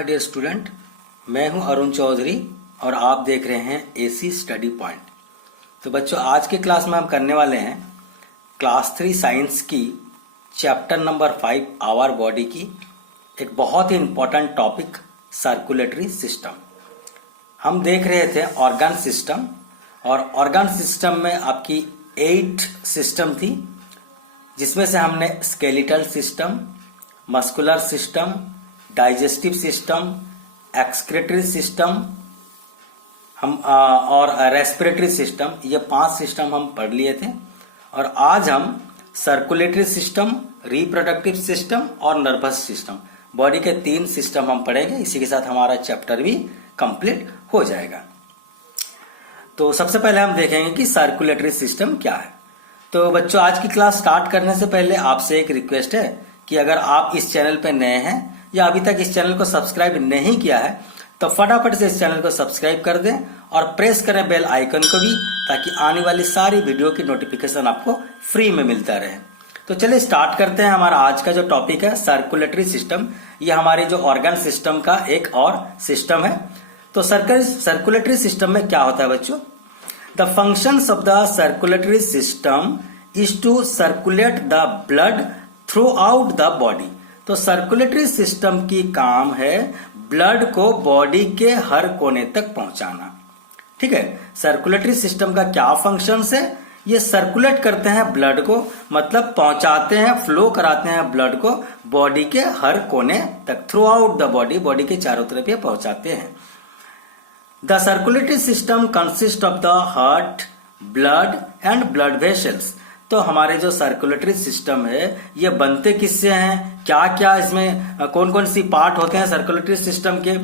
नमस्कार dear student, मैं हूं अरुण चौधरी और आप देख रहे हैं एसी स्टडी पॉइंट। तो बच्चों, आज के क्लास में हम करने वाले हैं क्लास 3 साइंस की चैप्टर नंबर 5 आवर बॉडी की एक बहुत ही इंपॉर्टेंट टॉपिक सर्कुलेटरी सिस्टम। हम देख रहे थे ऑर्गन सिस्टम, और ऑर्गन सिस्टम में आपकी 8 सिस्टम थी, जिसमें से हमने skeletal system, muscular system, digestive system, excretory system और रेस्पिरेटरी सिस्टम, ये 5 सिस्टम हम पढ़ लिए थे। और आज हम सर्कुलेटरी सिस्टम, रिप्रोडक्टिव सिस्टम और नर्वस सिस्टम, बॉडी के 3 सिस्टम हम पढ़ेंगे। इसी के साथ हमारा चैप्टर भी कंप्लीट हो जाएगा। तो सबसे पहले हम देखेंगे कि सर्कुलेटरी सिस्टम क्या है। तो बच्चों, आज की क्लास स्टार्ट करने से पहले आपसे एक रिक्वेस्ट है कि अगर आप इस चैनल पर नए हैं या अभी तक इस चैनल को सब्सक्राइब नहीं किया है तो फटाफट से इस चैनल को सब्सक्राइब कर दें और प्रेस करें बेल आइकन को भी, ताकि आने वाली सारी वीडियो की नोटिफिकेशन आपको फ्री में मिलता रहे। तो चलिए स्टार्ट करते हैं। हमारा आज का जो टॉपिक है सर्कुलेटरी सिस्टम, ये हमारी जो ऑर्गन सिस्टम का एक और सिस्टम है। तो सर्कुलेटरी सिस्टम में क्या होता है बच्चों? The functions of the circulatory system is to circulate the blood throughout the body. तो सर्कुलेटरी सिस्टम की काम है ब्लड को बॉडी के हर कोने तक पहुंचाना। ठीक है, सर्कुलेटरी सिस्टम का क्या फंक्शंस है? ये सर्कुलेट करते हैं ब्लड को, मतलब पहुंचाते हैं, फ्लो कराते हैं ब्लड को बॉडी के हर कोने तक, through out the body, body के चारों तरफ ये पहुंचाते हैं। The circulatory system consist of the heart, blood and blood vessels. तो हमारे जो सर्कुलेटरी सिस्टम है ये बनते किससे हैं, क्या क्या इसमें कौन कौन सी पार्ट होते हैं सर्कुलेटरी सिस्टम के?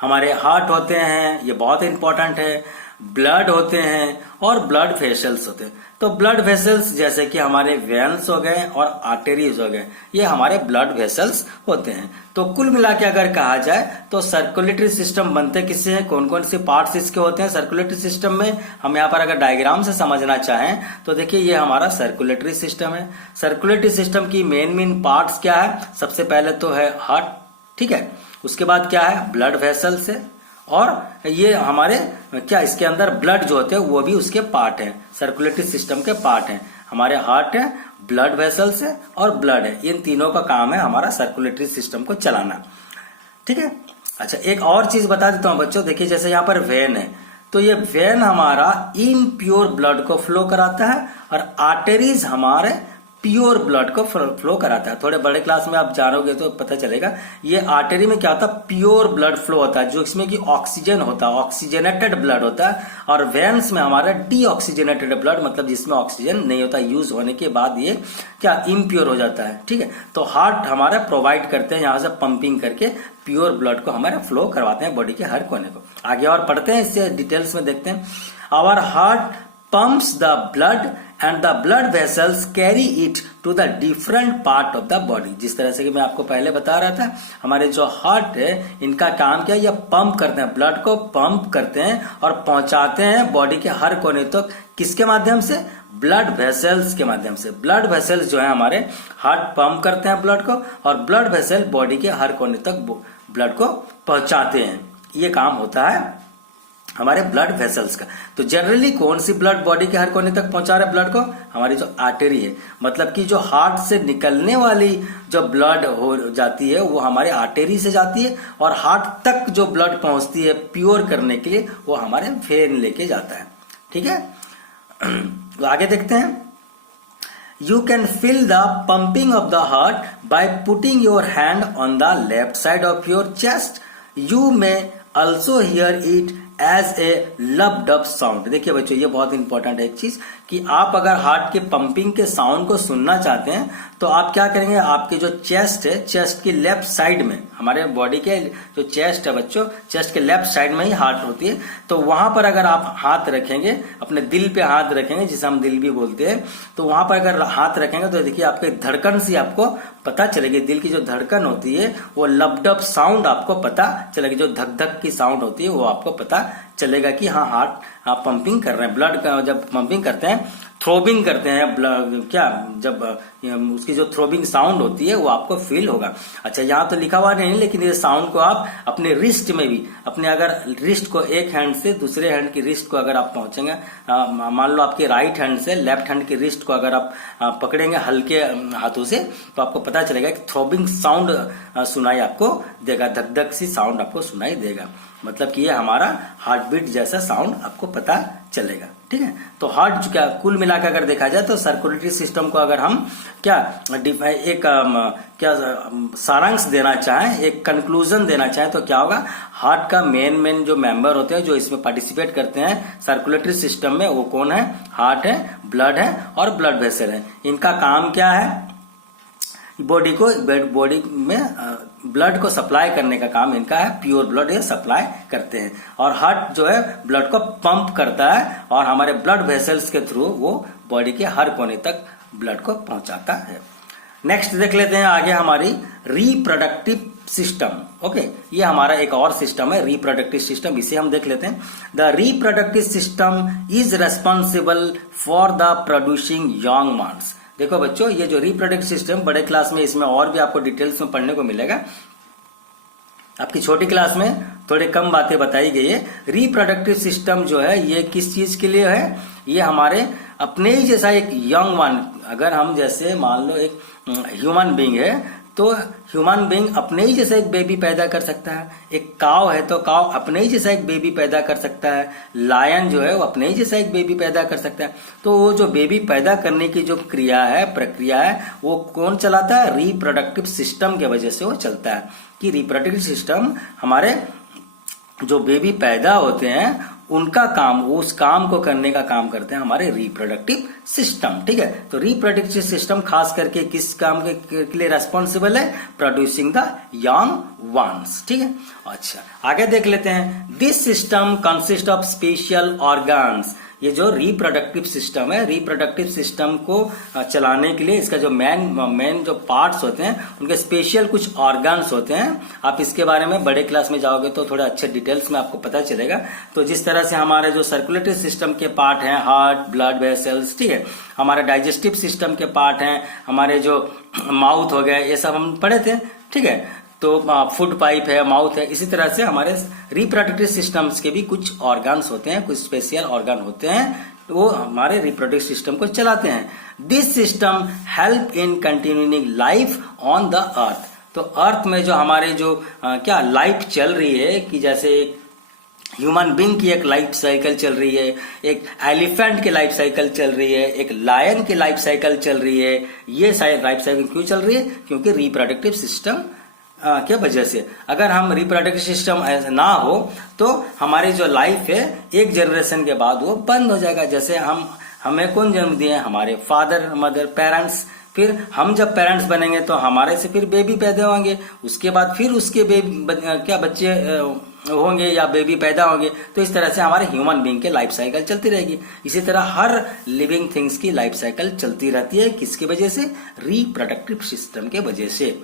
हमारे हार्ट होते हैं, ये बहुत इंपॉर्टेंट है, ब्लड होते हैं और ब्लड वेसल्स होते हैं। तो ब्लड वेसल्स जैसे कि हमारे वेन्स हो गए और आर्टेरीज हो गए, ये हमारे ब्लड वेसल्स होते हैं। तो कुल मिला के अगर कहा जाए तो सर्कुलेटरी सिस्टम बनते किससे हैं, कौन कौन से पार्ट्स इसके होते हैं सर्कुलेटरी सिस्टम में? हम यहाँ पर अगर डायग्राम से समझना चाहें तो देखिए ये हमारा सर्कुलेटरी सिस्टम है। सर्कुलेटरी सिस्टम की मेन पार्ट्स क्या है? सबसे पहले तो है हार्ट, ठीक है, उसके बाद क्या है ब्लड वेसल्स है, और ये हमारे क्या इसके अंदर ब्लड जो होते हैं वो भी उसके पार्ट हैं, सर्कुलेटरी सिस्टम के पार्ट हैं। हमारे हार्ट है, ब्लड वेसल्स है और ब्लड है, इन तीनों का काम है हमारा सर्कुलेटरी सिस्टम को चलाना। ठीक है। अच्छा, एक और चीज बता देता हूं बच्चों, देखिए जैसे यहाँ पर वेन है, तो ये वेन हमारा इम्प्योर ब्लड को फ्लो कराता है और आर्टरीज हमारे प्योर ब्लड को फ्लो कराता है। थोड़े बड़े क्लास में आप जानोगे तो पता चलेगा। ये आर्टरी में क्या होता है, प्योर ब्लड फ्लो होता है, जो इसमें कि ऑक्सीजन होता है, ऑक्सीजनेटेड ब्लड होता है। और वेन्स में हमारा डीऑक्सीजनेटेड ब्लड, मतलब जिसमें ऑक्सीजन नहीं होता, यूज होने के बाद ये क्या इम्प्योर हो जाता है। ठीक है, तो हार्ट हमारा प्रोवाइड करते हैं यहाँ से पंपिंग करके प्योर ब्लड को हमारे फ्लो करवाते हैं बॉडी के हर कोने को। आगे और पढ़ते हैं, इससे डिटेल्स में देखते हैं। Our heart pumps the blood and the blood vessels carry it to the different part of the body। जिस तरह से कि मैं आपको पहले बता रहा था, हमारे जो हार्ट है इनका काम क्या है, ये पंप करते हैं, ब्लड को पंप करते हैं और पहुंचाते हैं बॉडी के हर कोने तक। किसके माध्यम से? ब्लड वेसल्स के माध्यम से। ब्लड वेसल्स जो है हमारे हार्ट पंप करते हैं ब्लड को, और ब्लड वेसल बॉडी के हर कोने तक ब्लड को पहुंचाते हैं। ये काम होता है हमारे ब्लड वेसल्स का। तो जनरली कौन सी ब्लड बॉडी के हर कोने तक पहुंचा रहे ब्लड को? हमारी जो आर्टरी है, मतलब कि जो हार्ट से निकलने वाली जो ब्लड हो जाती है वो हमारे आर्टरी से जाती है, और हार्ट तक जो ब्लड पहुंचती है प्योर करने के लिए वो हमारे वेन लेके जाता है। ठीक है, तो आगे देखते हैं। You can feel the pumping of the heart by putting your hand on the left side of your chest. You may also hear it as a lub dub sound. देखिए बच्चों, ये बहुत इंपॉर्टेंट है एक चीज कि आप अगर हार्ट के पंपिंग के साउंड को सुनना चाहते हैं तो आप क्या करेंगे, आपके जो चेस्ट है, चेस्ट की लेफ्ट साइड में, हमारे बॉडी के जो चेस्ट है बच्चों, चेस्ट के लेफ्ट साइड में ही हार्ट होती है। तो वहां पर अगर आप हाथ रखेंगे, अपने दिल पे हाथ रखेंगे, जिसे हम दिल भी बोलते हैं, तो वहां पर अगर हाथ रखेंगे तो देखिए आपके धड़कन से आपको पता चलेगी, दिल की जो धड़कन होती है वो लबडब साउंड आपको पता चलेगी, जो धक धक की साउंड होती है वो आपको पता चलेगा कि हाँ हार्ट पंपिंग कर रहे हैं। ब्लड का जब पंपिंग करते हैं, थ्रोबिंग करते हैं, ब्लड क्या जब उसकी जो थ्रोबिंग साउंड होती है वो आपको फील होगा। अच्छा, यहाँ तो लिखा हुआ नहीं, लेकिन ये साउंड को आप अपने रिस्ट में भी, अपने अगर रिस्ट को एक हैंड से दूसरे हैंड की रिस्ट को अगर आप पहुंचेंगे, मान लो आपके राइट हैंड से लेफ्ट हैंड की रिस्ट को अगर आप पकड़ेंगे हल्के हाथों से, तो आपको पता चलेगा कि थ्रोबिंग साउंड सुनाई आपको देगा, धक धक सी साउंड आपको सुनाई देगा। मतलब कि ये हमारा हार्ट बीट जैसा साउंड आपको पता चलेगा। ठीक है, तो हार्ट क्या कुल मिलाकर अगर देखा जाए तो सर्कुलेटरी सिस्टम को अगर हम क्या एक क्या सारांश देना चाहें, एक कंक्लूजन देना चाहें, तो क्या होगा, हार्ट का मेन जो मेंबर होते हैं जो इसमें पार्टिसिपेट करते हैं सर्कुलेटरी सिस्टम में, वो कौन है? हार्ट है, ब्लड है और ब्लड वेसल है। इनका काम क्या है? बॉडी में ब्लड को सप्लाई करने का काम इनका है। प्योर ब्लड ये सप्लाई करते हैं और हार्ट जो है ब्लड को पंप करता है और हमारे ब्लड वेसल्स के थ्रू वो बॉडी के हर कोने तक ब्लड को पहुंचाता है। नेक्स्ट देख लेते हैं आगे हमारी रिप्रोडक्टिव सिस्टम। ओके, ये हमारा एक और सिस्टम है रिप्रोडक्टिव सिस्टम, इसे हम देख लेते हैं। The reproductive system is responsible for the producing young ones. देखो बच्चों, ये जो रिप्रोडक्टिव सिस्टम बड़े क्लास में इसमें और भी आपको डिटेल्स में पढ़ने को मिलेगा। आपकी छोटी क्लास में थोड़े कम बातें बताई गई है। रिप्रोडक्टिव सिस्टम जो है ये किस चीज के लिए है? ये हमारे अपने ही जैसा एक यंग वन, अगर हम जैसे मान लो एक ह्यूमन बीइंग है तो ह्यूमन बीइंग अपने ही जैसा एक बेबी पैदा कर सकता है। एक काव है तो काव अपने ही जैसा एक बेबी पैदा कर सकता है। लायन जो है वो अपने ही जैसा एक बेबी पैदा कर सकता है। तो वो जो बेबी पैदा करने की जो क्रिया है, प्रक्रिया है, वो कौन चलाता है? रिप्रोडक्टिव सिस्टम के वजह से वो चलता है। कि रिप्रोडक्टिव सिस्टम हमारे जो बेबी पैदा होते हैं उनका काम, उस काम को करने का काम करते हैं हमारे रिप्रोडक्टिव सिस्टम। ठीक है, तो रिप्रोडक्टिव सिस्टम खास करके किस काम के लिए रेस्पॉन्सिबल है? Producing the young ones. ठीक है, अच्छा आगे देख लेते हैं। This system consist of special organs. ये जो रिप्रोडक्टिव सिस्टम है, रिप्रोडक्टिव सिस्टम को चलाने के लिए इसका जो मेन जो पार्ट्स होते हैं उनके स्पेशल कुछ ऑर्गन्स होते हैं। आप इसके बारे में बड़े क्लास में जाओगे तो थोड़ा अच्छे डिटेल्स में आपको पता चलेगा। तो जिस तरह से हमारे जो सर्कुलेटरी सिस्टम के पार्ट हैं, हार्ट, ब्लड वेसल्स, ठीक है, हमारे डाइजेस्टिव सिस्टम के पार्ट हैं, हमारे जो माउथ हो गए, ये सब हम पढ़े थे। ठीक है, तो फूड पाइप है, माउथ है, इसी तरह से हमारे रिप्रोडक्टिव सिस्टम्स के भी कुछ ऑर्गन्स होते हैं, कुछ स्पेशल ऑर्गन होते हैं, वो हमारे रिप्रोडक्टिव सिस्टम को चलाते हैं। This system help in continuing life on the earth. तो अर्थ में जो हमारे जो क्या लाइफ चल रही है, कि जैसे ह्यूमन बीइंग की एक लाइफ साइकिल चल रही है, एक एलिफेंट की लाइफ साइकिल चल रही है, एक लायन की लाइफ साइकिल चल रही है। ये लाइफ साइकिल क्यों चल रही है? क्योंकि रिप्रोडक्टिव सिस्टम क्या वजह से। अगर हम रिप्रोडक्टिव सिस्टम ना हो तो हमारी जो लाइफ है एक जनरेशन के बाद वो बंद हो जाएगा। जैसे हमें कौन जन्म दिए? हमारे फादर, मदर, पेरेंट्स। फिर हम जब पेरेंट्स बनेंगे तो हमारे से फिर बेबी पैदा होंगे, उसके बाद फिर उसके क्या बच्चे होंगे या बेबी पैदा होंगे। तो इस तरह से हमारे ह्यूमन बीइंग के लाइफ साइकिल चलती रहेगी। इसी तरह हर लिविंग थिंग्स की लाइफ साइकिल चलती रहती है। किसकी वजह से? रिप्रोडक्टिव सिस्टम के वजह से।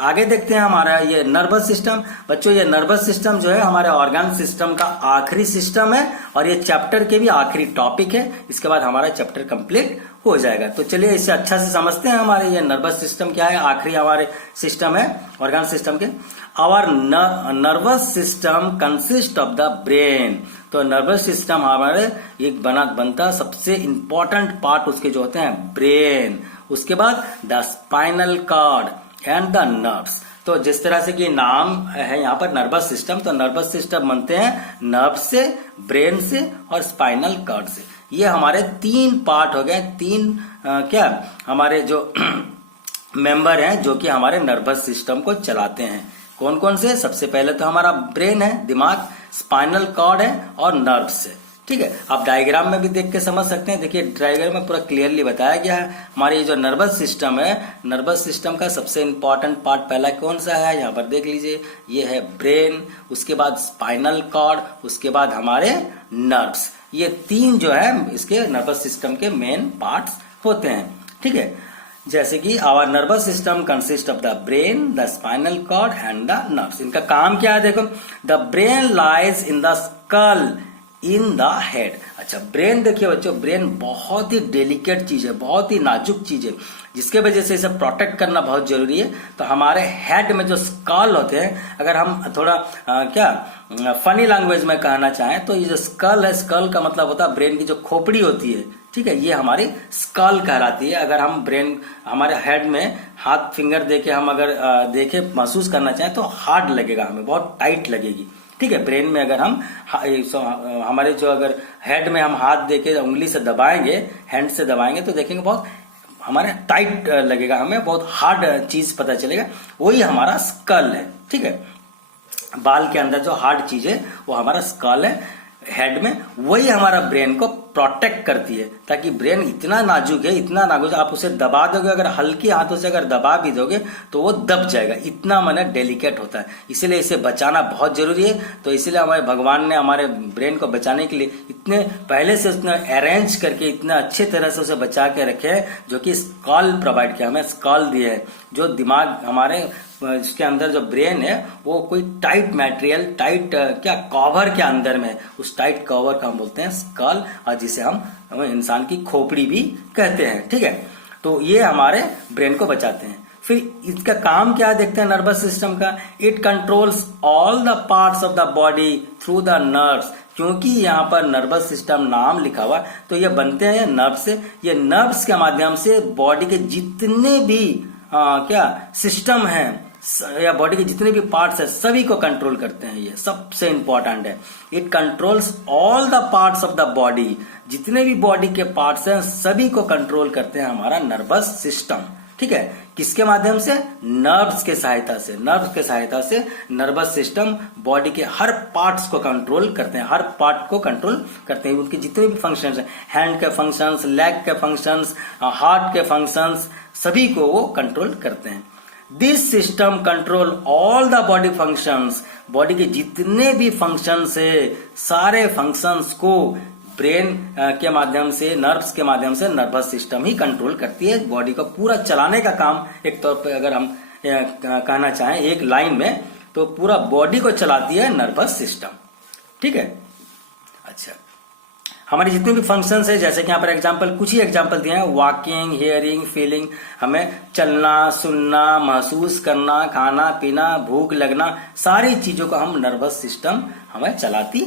आगे देखते हैं हमारा ये नर्वस सिस्टम। बच्चों, ये नर्वस सिस्टम जो है हमारे ऑर्गन सिस्टम का आखिरी सिस्टम है और ये चैप्टर के भी आखिरी टॉपिक है। इसके बाद हमारा चैप्टर कंप्लीट हो जाएगा। तो चलिए इसे अच्छा से समझते हैं। हमारे ये नर्वस सिस्टम क्या है, आखिरी हमारे सिस्टम है ऑर्गन सिस्टम के। Our nervous system consist of the brain. तो नर्वस सिस्टम हमारे एक बनता सबसे इंपॉर्टेंट पार्ट उसके जो होते हैं ब्रेन, उसके बाद the spinal cord and the nerves. तो जिस तरह से कि नाम है यहाँ पर नर्वस सिस्टम, तो नर्वस सिस्टम बनते हैं नर्व से, ब्रेन से और स्पाइनल कॉर्ड से। ये हमारे तीन पार्ट हो गए, तीन क्या हमारे जो मेंबर हैं जो कि हमारे नर्वस सिस्टम को चलाते हैं। कौन कौन से? सबसे पहले तो हमारा ब्रेन है, दिमाग, स्पाइनल कॉर्ड है और नर्व्स है। ठीक है, आप डायग्राम में भी देख के समझ सकते हैं। देखिए डायग्राम में पूरा क्लियरली बताया गया है। हमारी जो नर्वस सिस्टम है, नर्वस सिस्टम का सबसे इंपॉर्टेंट पार्ट पहला कौन सा है? यहाँ पर देख लीजिए, ये है ब्रेन, उसके बाद स्पाइनल कॉर्ड, उसके बाद हमारे नर्व्स। ये तीन जो है इसके नर्वस सिस्टम के मेन पार्ट्स होते हैं। ठीक है, जैसे कि our nervous system consist of the brain, the spinal cord and the nerves. इनका काम क्या है? देखो, the brain lies in the skull in the head. अच्छा, ब्रेन देखिए बच्चों, ब्रेन बहुत ही डेलिकेट चीज है, बहुत ही नाजुक चीज है, जिसके वजह से इसे प्रोटेक्ट करना बहुत जरूरी है। तो हमारे हेड में जो स्कल होते हैं, अगर हम थोड़ा फनी लैंग्वेज में कहना चाहें तो ये जो स्कल है, स्कल का मतलब होता है ब्रेन की जो खोपड़ी होती है, ठीक है, ये हमारी स्कल कहलाती है। अगर हम ब्रेन हमारे हेड में हाथ फिंगर देके हम अगर देखे महसूस करना चाहें तो हार्ड लगेगा, हमें बहुत टाइट लगेगी, ठीक है। ब्रेन में अगर हम हमारे जो अगर हेड में हम हाथ देके उंगली से दबाएंगे, हैंड से दबाएंगे तो देखेंगे बहुत हमारे टाइट लगेगा, हमें बहुत हार्ड चीज पता चलेगा, वही हमारा स्कल है, ठीक है। बाल के अंदर जो हार्ड चीज है वो हमारा स्कल है हेड में, वही हमारा ब्रेन को प्रोटेक्ट करती है, ताकि ब्रेन इतना नाजुक है, इतना नाजुक है, आप उसे दबा दोगे, अगर हल्के हाथों से अगर दबा भी दोगे तो वो दब जाएगा, इतना माने डेलिकेट होता है। इसीलिए इसे बचाना बहुत जरूरी है। तो इसीलिए हमारे भगवान ने हमारे ब्रेन को बचाने के लिए इतने पहले से उसने अरेंज करके इतना अच्छे तरह से उसे बचा के रखे है, जो कि स्कल प्रोवाइड किया, हमें स्कल दिए है। जो दिमाग हमारे इसके अंदर जो ब्रेन है वो कोई टाइट मटेरियल, टाइट कवर के अंदर में, उस टाइट कवर का हम बोलते हैं स्कल, और जिसे हम इंसान की खोपड़ी भी कहते हैं, ठीक है। तो ये हमारे ब्रेन को बचाते हैं। फिर इसका काम क्या देखते हैं नर्वस सिस्टम का, it controls all the parts of the body through the nerves. क्योंकि यहाँ पर नर्वस सिस्टम नाम लिखा हुआ, तो ये बनते हैं नर्व से, ये नर्व्स के माध्यम से बॉडी के जितने भी सिस्टम हैं या बॉडी के जितने भी पार्ट्स है सभी को कंट्रोल करते हैं। ये सबसे इंपॉर्टेंट है, it controls all the parts of the body, जितने भी बॉडी के पार्ट्स हैं सभी को कंट्रोल करते हैं हमारा नर्वस सिस्टम, ठीक है। किसके माध्यम से, नर्व्स के सहायता से। नर्व्स के सहायता से नर्वस सिस्टम बॉडी के हर पार्ट्स को कंट्रोल करते हैं, हर पार्ट को कंट्रोल करते हैं, उनके जितने भी फंक्शंस हैं, हैंड के फंक्शंस, लेग के फंक्शंस, हार्ट के फंक्शंस, सभी को वो कंट्रोल करते हैं। This system control all the body functions, body के जितने भी फंक्शंस है सारे फंक्शंस को ब्रेन के माध्यम से, नर्व्स के माध्यम से नर्वस सिस्टम ही कंट्रोल करती है। बॉडी को पूरा चलाने का काम एक तौर पे अगर हम कहना चाहें एक लाइन में, तो पूरा बॉडी को चलाती है नर्वस सिस्टम, ठीक है। अच्छा, हमारे जितने भी फंक्शंस है, जैसे कि यहाँ पर एग्जांपल, कुछ ही एग्जांपल दिए हैं, वॉकिंग, हियरिंग, फीलिंग, हमें चलना, सुनना, महसूस करना, खाना पीना, भूख लगना, सारी चीजों को हम नर्वस सिस्टम हमें चलाती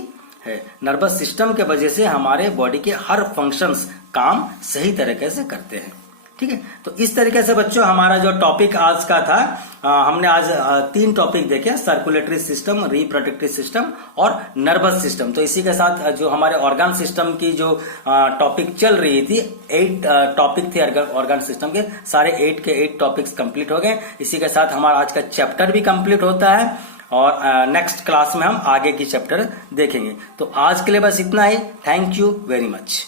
है। नर्वस सिस्टम के वजह से हमारे बॉडी के हर फंक्शंस काम सही तरीके से करते हैं, ठीक है। तो इस तरीके से बच्चों हमारा जो टॉपिक आज का था, हमने आज 3 टॉपिक देखे, सर्कुलेटरी सिस्टम, रिप्रोडक्टिव सिस्टम और नर्वस सिस्टम। तो इसी के साथ जो हमारे ऑर्गन सिस्टम की जो टॉपिक चल रही थी, 8 टॉपिक थे ऑर्गन सिस्टम के, सारे 8 के 8 टॉपिक्स कंप्लीट हो गए। इसी के साथ हमारा आज का चैप्टर भी कंप्लीट होता है और नेक्स्ट क्लास में हम आगे की चैप्टर देखेंगे। तो आज के लिए बस इतना ही। Thank you very much.